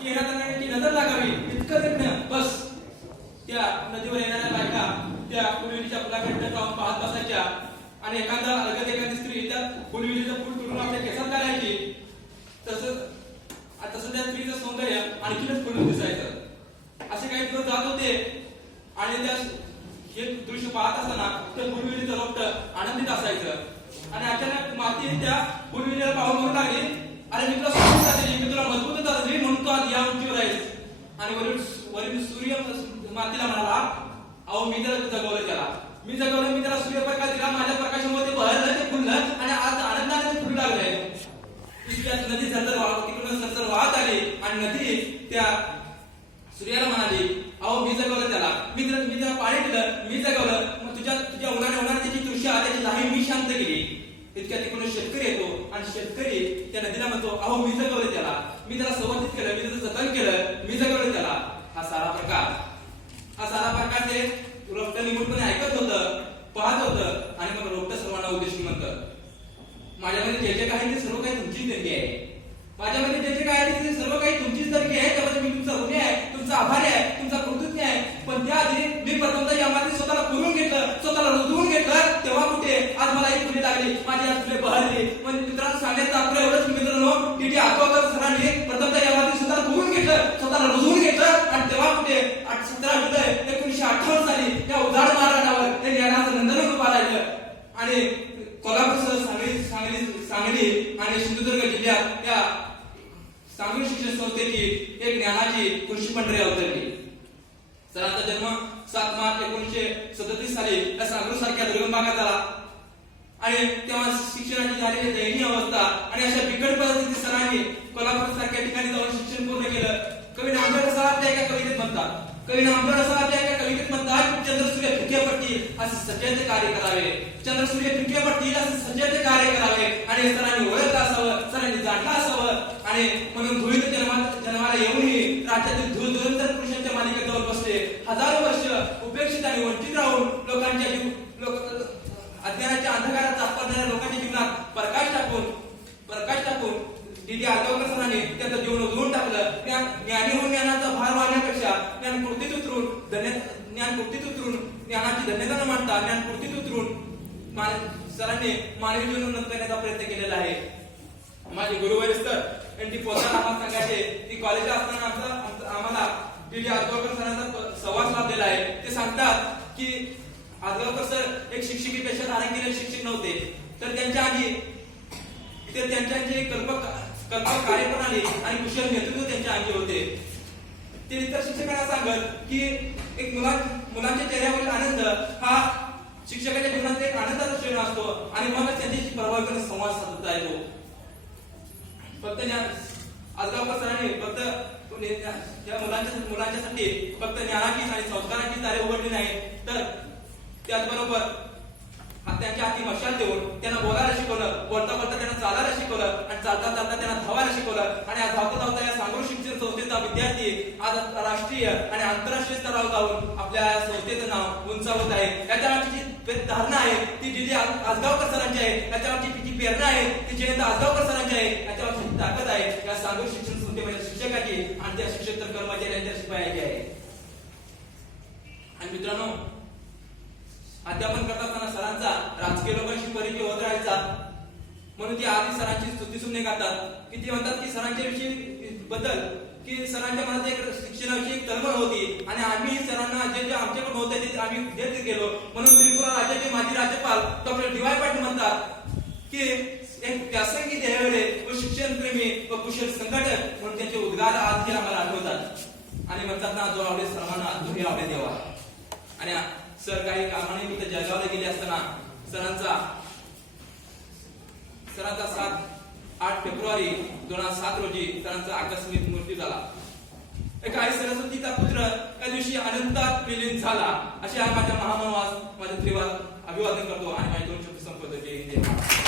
की येणाऱ्या नजर लागावी इतकं देखणं बस. त्या नदीवर येणाऱ्या बायका त्या फुलविहिरीच्या फुलाकडे जाऊन पाहत बसायच्या आणि एखादा अलगद एखादी स्त्री त्या फुलविहिरीचं फुल तोडून आपल्या केसात घालायची. तसं त्या स्त्रीचं सौंदर्य आणखीनच फुलून दिसायचं. असे काही दिवस जात होते आणि त्या हे दृश्य पाहत असताना त्या फुलविहिरीचं रोपट आनंदित असायचं आणि अचानक माती त्या फुलविहिरीला पाहून म्हणू लागली, अरे मी तुला सोडून जाते, मी तुला मजबूत जाते म्हणून तू आज या उंचीवर आहेस. आणि वरील सूर्य मातीला म्हणाला, अहो मी त्याला जगवलं, त्याला मी जगवलं, मी त्याला सूर्यप्रकाश दिला, माझ्या प्रकाशामुळे ते बहरलं, ते फुललं आणि आज आनंदाने फुलू लागलंय. नदी तिकडून सरसर वाहत आली आणि नदी त्या सूर्याला म्हणाली, अहो मी जगवलं त्याला, मी त्याला पाणी दिलं, मी जगवलं, मग तुझ्या उन्हाने त्याची तृष्णा त्याची लाही मी शांत केली. इतक्या तिकडून शेतकरी येतो आणि शेतकरी त्या नदीला म्हणतो, अहो मी जगवलं त्याला, मी त्याला संवर्धित केलं, मी त्याचं जतन केलं, मी जगवलं त्याला. हा सारा प्रकार ते रोपट निमूटपणे ऐकत होतं, पाहत होतं आणि मग रोपट सर्वांना उद्देशून म्हणतं, माझ्यामध्ये जे काही ते सर्व काही तुमचीच देणगी आहे. माझ्यामध्ये जे काही आहे ते सर्व काही तुमचीच देणगी आहे. त्यामध्ये मी तुमचा ऋणी आहे, तुमचा आभारी आहे, तुमचा कृतज्ञ आहे. पण त्याआधी मी प्रथमतः यामध्ये स्वतःला पुरून घेतलं, स्वतःला रुजवून घेतलं, तेव्हा कुठे आज मला ही फुले लागली, माझी आज फुले बहरली. म्हणजे मित्रांनो सांगायचं आपलं एवढंच मित्रांनो की आठवकर सरांनी प्रथमतः यामध्ये स्वतःला पुरून घेतलं, स्वतःला रुजवून घेतलं आणि तेव्हा कुठे 17 जुलै 1958 साली या उजाड महाराजावर ते ज्ञानाचं नंदन रूप आलं आणि कोल्हापूरसह सांगली आणि सिंधुदुर्ग जिल्ह्यात या सांगली शिक्षण संस्थेची एक ज्ञानाची कृषी पंढरी अवतरली. सरांचा जन्म 7 मार्च 1937 साली या सांगली सारख्या दुर्गम भागात झाला आणि तेव्हा शिक्षणाची झालेली दयनीय अवस्था आणि अशा बिकट परिस्थितीत सरांनी कोल्हापूर सारख्या ठिकाणी जाऊन शिक्षण पूर्ण केलं. कवी नामदेव रसाळ आपल्या एका कवितेत म्हणतात, चंद्रसूर्य फिके पडतील असे सज्जते कार्य करावे, चंद्रसूर्य फिके पडतील असे सज्जते कार्य करावे आणि सरांनी ओळखलं असावं, सरांनी जाणलं असावं आणि म्हणून धुळीत जन्माला येऊनही राज्यातील धुरंधर पुरुषांच्या मालिकेत बसले. हजारो वर्ष उपेक्षित आणि वंचित राहून अज्ञानाच्या अंधकारात सापडणाऱ्या लोकांच्या जीवनात प्रकाश टाकून दिदी आगवकर सरांनी त्यांचं जीवन उजळून टाकलं. ज्ञानी होऊन ज्ञानाचा भार वाढण्यापेक्षा ज्ञान कृतीत उतरून ज्ञानाची धन्यता न मानता ज्ञान कृतीत उतरून सरांनी मानवी जीवन उन्नत करण्याचा प्रयत्न केलेला आहे. माझे गुरुवारी सर यांची पोताना आम्हाला सांगायचे की कॉलेजला असताना आम्हाला दिदी आगवकर सरांचा सहवास लाभलेला आहे. ते सांगतात की आगवकर सर एक शिक्षिकेपेक्षा धारण केलेले शिक्षक नव्हते, तर त्यांच्या आधी ते त्यांच्या कल्पक कार्यप्रणाली आणि कुशल नेतृत्व त्यांच्या अंगी होते. ते इतर शिक्षकांना सांगत की एक मुलांच्या चेहऱ्यावरील आनंद हा शिक्षकाच्या जीवनात एक आनंदाचा क्षण असतो आणि मग त्यांच्याशी प्रभावीपणे संवाद साधता येतो. फक्त आजगावकर सरांनी फक्त त्या मुलांच्यासाठी फक्त ज्ञानाची आणि संस्काराची दारे उघडली नाही, तर त्याचबरोबर त्यांच्या हाती मशाल देऊन त्यांना बोलायला शिकवलं, बोलता त्यांना चालायला शिकवलं आणि चालता त्यांना धावायला शिकवलं. आणि आज धावता या सांगली शिक्षण संस्थेचा विद्यार्थी आज राष्ट्रीय आणि आंतरराष्ट्रीय स्तरावर जाऊन आपल्या संस्थेचं नाव उंचावत आहे. याच्यावरची जी धारणा आहे ती जी आजगावकर सरांची आहे, याच्यावरची जी प्रेरणा आहे ती जयंत आजगावकर सरांची आहे, याच्यावरची ताकद आहे या सांगली शिक्षण संस्थेमध्ये शिक्षकाची आणि त्या शिक्षक कर्मचारी यांच्या शिपायाची आहे. आणि मित्रांनो, अध्यापन करत असताना सरांचा राजकीय लोकांशी परिचय होत राहायचा, म्हणून ती आधी सरांची स्तुती सुमने गातात की ते म्हणतात की सरांच्या विषयी बद्दल की सरांच्या मनात एक शिक्षणाविषयी एक तळमळ होती आणि आम्ही सरांना जे आमच्याकडून होते ते आम्ही देत गेलो. म्हणून त्रिपुरा राज्याचे माजी राज्यपाल डॉक्टर डी.वाय. पाटील म्हणतात की एक व्यासंगी ध्येयवेळे व शिक्षणप्रेमी व कुशल संघटक म्हणून त्यांचे उद्गार आज आम्हाला आठवतात आणि म्हणतात ना, जो आवडे सर्वांना तुम्ही आवडे देवा. आणि सर काही कामानिमित्त जळगावला गेले असताना सरांचा 8 फेब्रुवारी 2007 रोजी सरांचा आकस्मिक मृत्यू झाला. एका आई सरस्वतीचा पुत्र त्या दिवशी अनंतात विलीन झाला. अशी माझ्या महामानवास माझ्या त्रिवार अभिवादन करतो आणि माझे 2 शब्द संपवतो. जय हिंद.